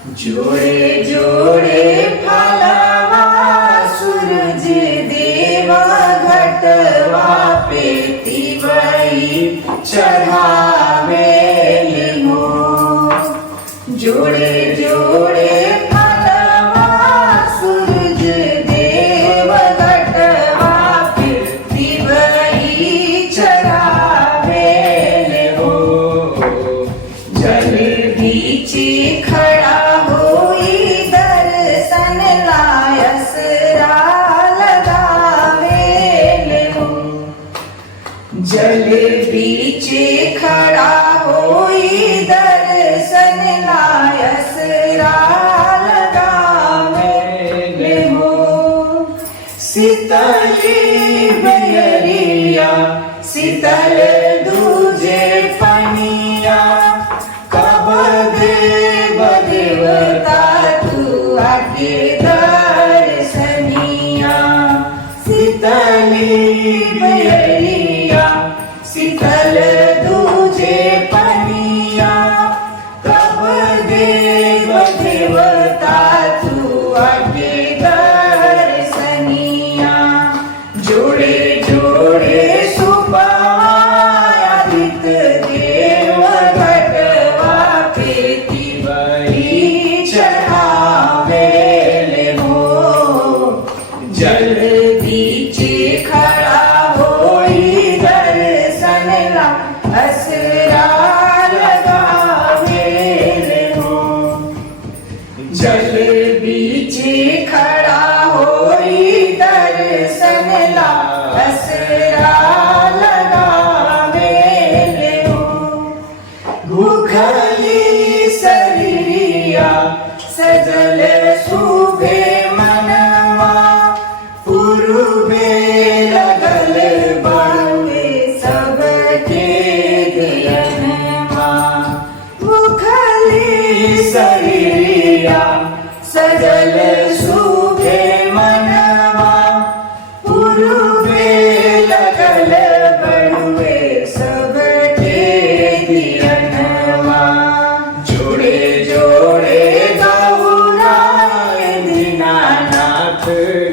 जोड़े जोड़े फलवा सूरज देवा घटवा पे तिवई चढ़ावे हो। जोड़े जोड़े फलवा सूरज देव घटवा पे तिवई चढ़ावे हो। जल बीच खड़ा जल बीच खड़ा होई दर्शन लायसरा लगावे हो। शीतली बयरिया शीतल दूजे पनिया कब देव देवता तू आके दर्शनिया। शीतली बयरिया शीतल दूजे पनिया कब देव देवता तू आके दर्शनिया। जोड़े जोड़े सुपादित देव घटवा पे तिवई चढ़ावे हो। जल बीच खड़ा असरा लगावे हो। जल बीच खड़ा होई दर्शन ला असरा लगावे हो। भूखली शरीरिया सजल सुभे मनवा पूर्वे लगल बावे शरीरिया सजल सुभे मनवा पूर्वे लगल बड़ुए सबके दियनवा। जोड़े जोड़े गौराय दीनानाथ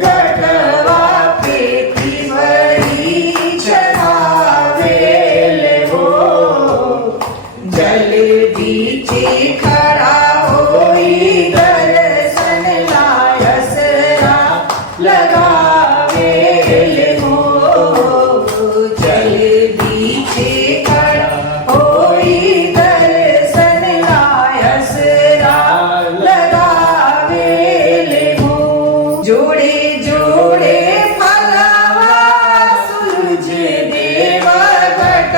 घटवा पे तिवई चढ़ावे हो। जल बीच खड़ा लगावे हो। जल बीच खड़ा होई दर्शन लायसरा लगावे हो। जोड़े जोड़े फलवा सूरज देवा घट